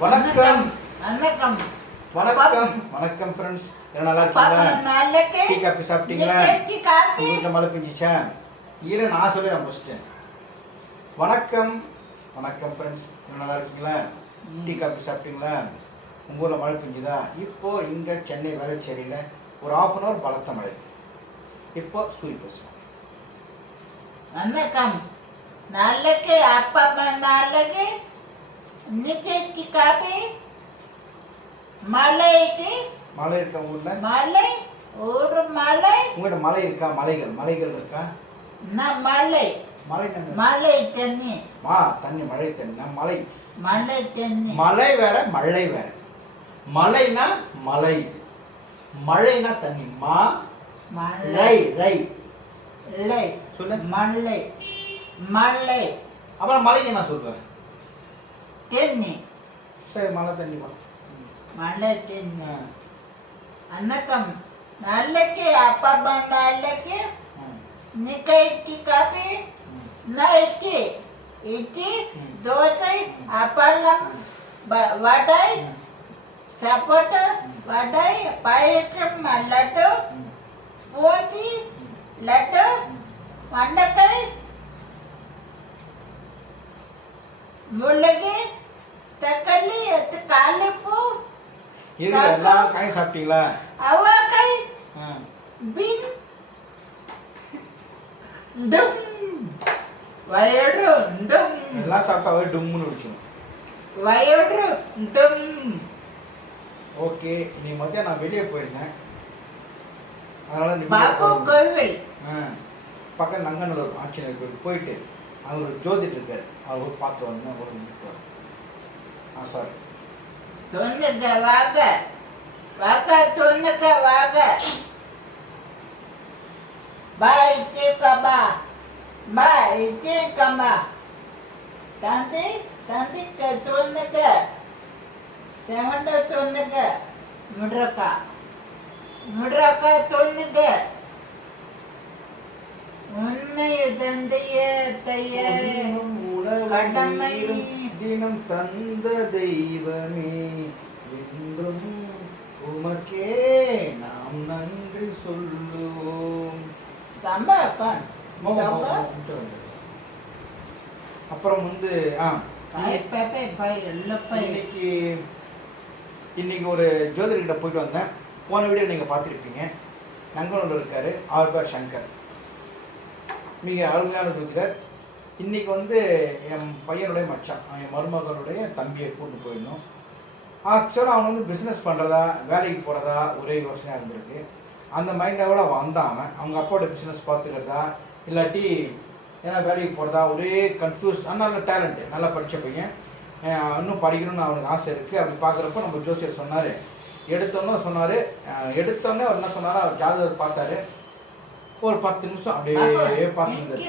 வணக்கம் வணக்கம் வணக்கம் வணக்கம் ஃப்ரெண்ட்ஸ். நல்லா இருக்கீங்களா? டீ காபி சாப்பிட்டீங்களா? வீட்டில் மழை பெஞ்சிச்சா? நான் சொல்லிடுறேன் ஃபஸ்ட்டு. வணக்கம் வணக்கம் ஃப்ரெண்ட்ஸ், நல்லா இருக்கீங்களா? டீ காபி சாப்பிட்டீங்களா? உங்கள் ஊரில் மழை பெஞ்சுதா? இப்போது இங்கே சென்னை வேளச்சேரியில் ஒரு 1/2 hour பலத்த மழை. இப்போ சூய் பேசுவோம். வணக்கம். நாளைக்கு அப்பா நாளைக்கு இன்னைக்கு டீ காபி மலைக்கு மழை இருக்கா ஊரில்? மலை ஒரு மலை. உங்கள்கிட்ட மலை இருக்கா? மலைகள் இருக்கா? நான் மலை மலை மலை தண்ணி தண்ணி மழை தண்ணி மலை மலை தண்ணி. மலை வேற மழை வேற. மலைனா மலை, மழைனா தண்ணி. மலை ரை லை சொல்லு. மலை மலை அப்புறம் மலைக்கு என்ன சொல்லுவேன்? தண்ணி. சரி, மழை தண்ணி மலை தண்ணி. வணக்கம். நாளைக்கு அப்பா நாளைக்கு இன்னைக்கு tea coffee night idli dosa அப்பளம் வடை சப்போட்டா வடை பாயசம் லட்டு பூந்தி லட்டு மண்டக்காய் முள்ளகி தக்காளி காலிப்பூ எல்லா காயும் சாப்பிட்டீங்களா? அவக்காய் பீன் டும் வயடு டும் எல்லாம் சாப்பிட்டா ஒரு டும்முன்னு விழிச்சோம். வயடு டும். ஓகே, நீ மத்தியம் நான் வெளியே போயிருந்தேன், அதனால பாபு கோவில் பக்கம் நங்கநல்லூர் ஆட்சியர் கோவில் போயிட்டு அவர் ஒரு ஜோதிட்டு இருக்காரு, அவர் பார்த்து வந்தேன். ஒரு சாரி தொன்னுக்க வாங்க வாங்க தொன்னுக்க வாங்க. பாய் கேப்பா பாய் கேக்கம்மா தந்தி தந்திக்க தொன்னுக்க செவண்ட தொன்னுக்க முட்ரக்கா முட்ரக்கா தொன்னுக்க உன்னைய தந்தைய தைய கடமை தினம் தந்த தெய்வமே என்றும் உமக்கே நாம் நன்றி சொல்லுவோம். அப்புறம் வந்து இன்னைக்கு ஒரு ஜோதிடர்கிட்ட போயிட்டு வந்தேன். போன வீடியோ நீங்கள் பார்த்துருப்பீங்க. நங்கநல்லூர் இருக்காரு, அவர் பேர் சங்கர், மிக அருமையான ஜோதிடர். இன்னைக்கு வந்து என் பையனுடைய மச்சான், என் மருமகளுடைய தம்பியை கூட்டு போயிடணும். ஆக்சுவலாக அவன் வந்து பிஸ்னஸ் பண்ணுறதா வேலைக்கு போகிறதா ஒரே யோசனையாக இருந்திருக்கு. அந்த மைண்டோட வந்தான். அவங்க அப்பாவோட பிஸ்னஸ் பார்த்துக்கிறதா இல்லாட்டி ஏன்னா வேலைக்கு போகிறதா ஒரே கன்ஃபியூஸ். நல்ல டேலண்ட்டு, நல்லா படித்த பையன், இன்னும் படிக்கணும்னு அவனுக்கு ஆசை இருக்குது. அப்படி பார்க்குறப்ப நம்ம ஜோசியர் சொன்னார், எடுத்தோன்னே அவர் என்ன சொன்னார், அவர் ஜாதகத்தை பார்த்தாரு. ஒரு 10 நிமிஷம் அப்படியே பார்த்துருந்தாரு.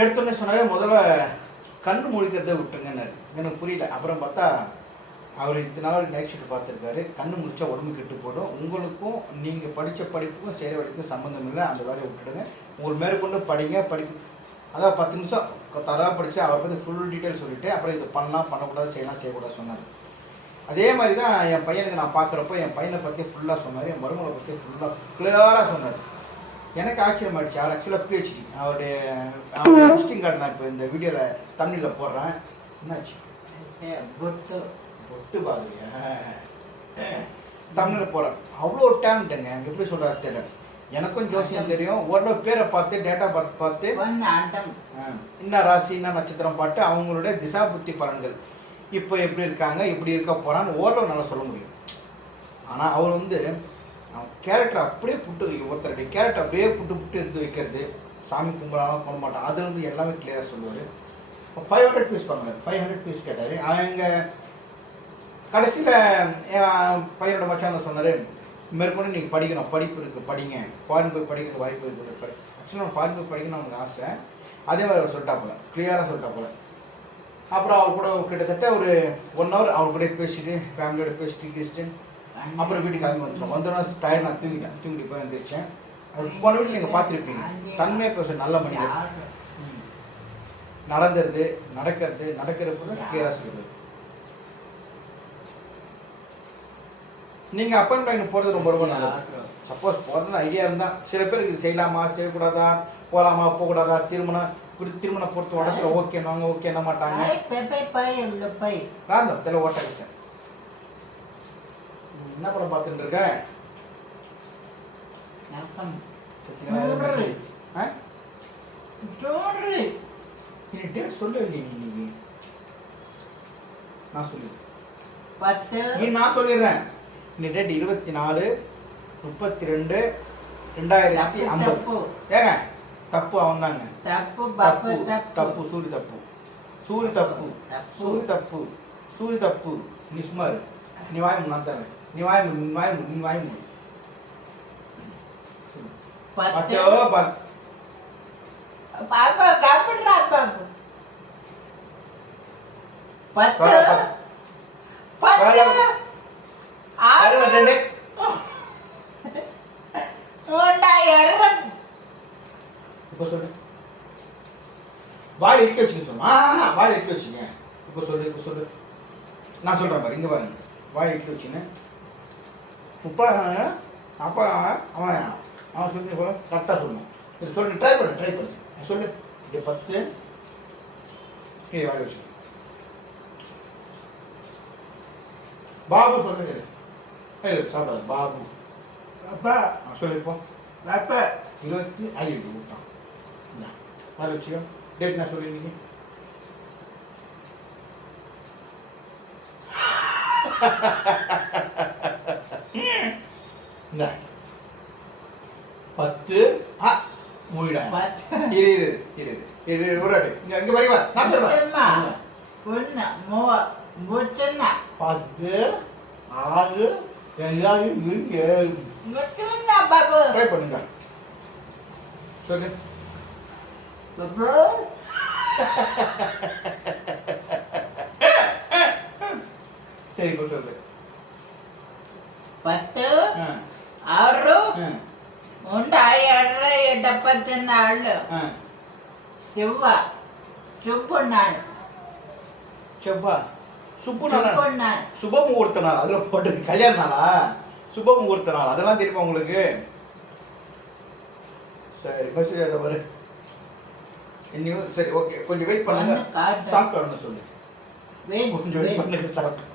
எடுத்தோடனே சொன்னாரு, முதல்ல கண்ணு முழிக்கிறத விட்டுருங்கன்னாரு. எனக்கு புரியல. அப்புறம் பார்த்தா அவர் இத்தனை நாள் நைட் ஷிஃப்ட் பார்த்துருக்காரு. கண்ணு முடிச்சா உடம்பு கெட்டு போடும், உங்களுக்கும் நீங்கள் படித்த படிப்புக்கும் சேர வரைக்கும் சம்மந்தம் இல்லை, அந்த வேலையை விட்டுடுங்க, உங்களுக்கு மேற்கொண்டு படிக்க. அதான் 10 நிமிஷம் தரவாக படித்து அவரை பற்றி ஃபுல் டீட்டெயில் சொல்லிவிட்டு அப்புறம் இது பண்ணலாம் பண்ணக்கூடாது செய்யக்கூடாது சொன்னார். அதே மாதிரி தான் என் பையனுக்கு நான் பார்க்குறப்போ என் பையனை பற்றி ஃபுல்லாக சொன்னார், என் மருமகளை பற்றி ஃபுல்லாக கிளியராக சொன்னார். எனக்கு ஆச்சரியம் ஆகிடுச்சு. அவர் ஆக்சுவலாக PhD, அவருடைய விசிட்டிங் கார்டு நான் இப்போ இந்த வீடியோவில் தமிழில் போடுறேன். என்னாச்சு? பொட்டு பாருங்க, தமிழில் போடுறேன். அவ்வளோ டேலண்ட்டுங்க, எப்படி சொல்கிறாரு தெரியல. எனக்கும் ஜோசியம் தெரியும், ஓரளவு பேரை பார்த்து டேட்டா பர்த் பார்த்து இன்ன ராசி இன்ன நட்சத்திரம் பார்த்து அவங்களுடைய திசா புத்தி பலன்கள் இப்போ எப்படி இருக்காங்க, இப்படி இருக்க போகிறான்னு ஓரளவு நல்லா சொல்ல முடியும். ஆனால் அவர் வந்து கேரக்டர் அப்படியே ஒருத்தருடைய கேரக்டர் அப்படியே புட்டு எடுத்து வைக்கிறது, சாமி கும்பிடாமல் பண்ண மாட்டோம், அது வந்து எல்லாமே கிளியராக சொல்லுவார். 500 பீஸ் பண்ணுவார். 500 பீஸ் கேட்டார். அவங்க கடைசியில் என் பையனோட மச்சான் சொன்னார், மேற்கொண்டு நீங்கள் படிக்கணும், படிப்பு இருக்குது, படிங்க, ஃபாரின் போய் படிக்கிறது வாய்ப்பு இருக்குது. ஆக்சுவலாக ஃபாரின் போய் படிக்கணும்னு அவனுக்கு ஆசை. அதே மாதிரி அவர் சொல்லிட்டா போல, கிளியராக சொல்லிட்டா போல. அப்புறம் அவர் கூட கிட்டத்தட்ட ஒரு 1 hour அவர் கூட பேசிட்டு ஃபேமிலியோட பேசிட்டு அப்புறம் வீட்டுக்கு கிளம்பி வந்துடும். வந்தோன்னா டயர் நான் தூங்கிட்டு போய் வந்துருச்சேன். அது போன வீட்டில் நீங்கள் பார்த்துருப்பீங்க. தன்மையை பேச நல்ல மனிதர். நடக்கிறது கிளியராக சொல்லுது. நீங்கள் அப்பன் லைன் போகிறது ரொம்ப ரொம்ப நல்லது. சப்போஸ் போகிறது ஐடியா இருந்தால் சில பேருக்கு இது செய்யலாமா செய்யக்கூடாதா, போகலாமா போகக்கூடாதா, திருமணம் பொறுத்த உடத்துல ஓகே நாங்க ஓகே என்ன மாட்டாங்க காரணம் தெரியல ஓட்ட விஷயம். என்ன படம் பார்த்துட்டு இருக்க? சொல்லு நீ நான் சொல்லு நான் சொல்லிடுறேன். நீ டேட் 24/32/2050. ஏங்க தப்பு அவன் தாங்க. தப்பு சூரி தப்பு. நீ சும்மா இரு. நீ வாய் நான் தரேன். நீ வாய் மூடு. பாப்பா காப்பிடுறா பாப்பு 10 இப்போ சொல்லு. வாய் இட்லி வச்சுக்க சொன்னா வாய் இட்லி வச்சுங்க. இப்போ சொல்லு நான் சொல்கிறேன் பாரு. இங்கே பாருங்க. வாய் இட்லி வச்சுன்னு அப்பா அவன் சொல்லி போல கரெக்டாக சொல்லணும். இது சொல்லு. ட்ரை பண்ணு சொல்லு. இது 10 இது வாய் வச்சு பாபு சொல்லுங்க. சாப்பிடாது பாபு அப்பா சொல்லிப்போம். அப்பா 25 விட்டான். அது வச்சுக்கோ. டேட் நான் சொல்லிருந்தீங்க. இந்த 10 மூடிடா. இரு ஒரு அடி. இங்க வரைவா. நான் சொல்றேன். 10 6 எல்லாரும் இருக்கு. ட்ரை பண்ணுங்க. சொல்லு. சரி இப்போ சொல்லு. 10 6 1974 செவ்வாய் சுப்பு நாள் சுப முகூர்த்த நாள். அதில் போட்டு கல்யாண நாளா சுப முகூர்த்த நாள் அதெல்லாம் தெரியுமா உங்களுக்கு? சரி மெசேஜ் வரு. இன்னும் சரி ஓகே கொஞ்சம் வெயிட் பண்ணுங்க. சாப்பிட்டு வரணும் சொல்லு. கொஞ்சம் வெயிட் பண்ணுங்க. சாப்பிட்டு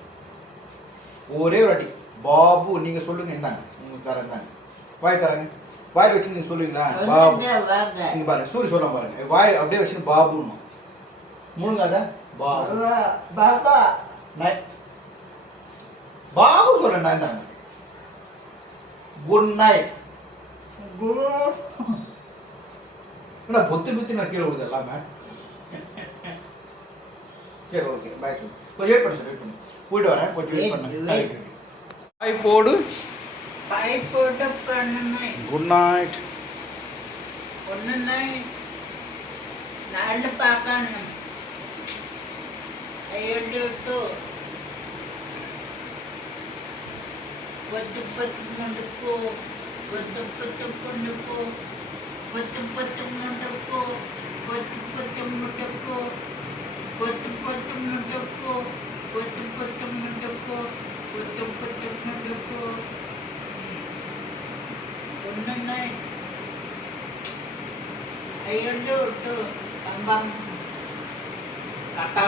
ஒரே ஒரு அடி பாபு நீங்க சொல்லுங்க. இந்தாங்க உங்களுக்கு தரேன். தாங்க வாய் தரேங்க. வாய் வச்சு நீங்க சொல்லுவீங்களா? பாபு நீங்க பாருங்க. சூரிய சொல்ல பாருங்க. வாய் அப்படியே வச்சுன்னு பாபுன்னு முழுங்காத பாபு பாபா பாபு சொல்றேன். நான் தாங்க குட் நைட். என்ன பொத்தி நான் கீழே விடுது எல்லாமே. சரி ஓகே பாய். கொஞ்சம் வெயிட் பண்ணு. போயிட்டு வரேன். கொஞ்சம் வெயிட் பண்ணு. பாய் போடு. Good night. நாளை பார்க்கணும். ஐயோட்டு పొత్తు ముందుకు పొత్తు ముందుకు పొత్తు ముందుకు పొత్తు ముందుకు పొత్తు ముందుకు పొత్తు ముందుకు పొత్తు ముందుకు ఉన్నాయి అయ్యండు కంబం కపా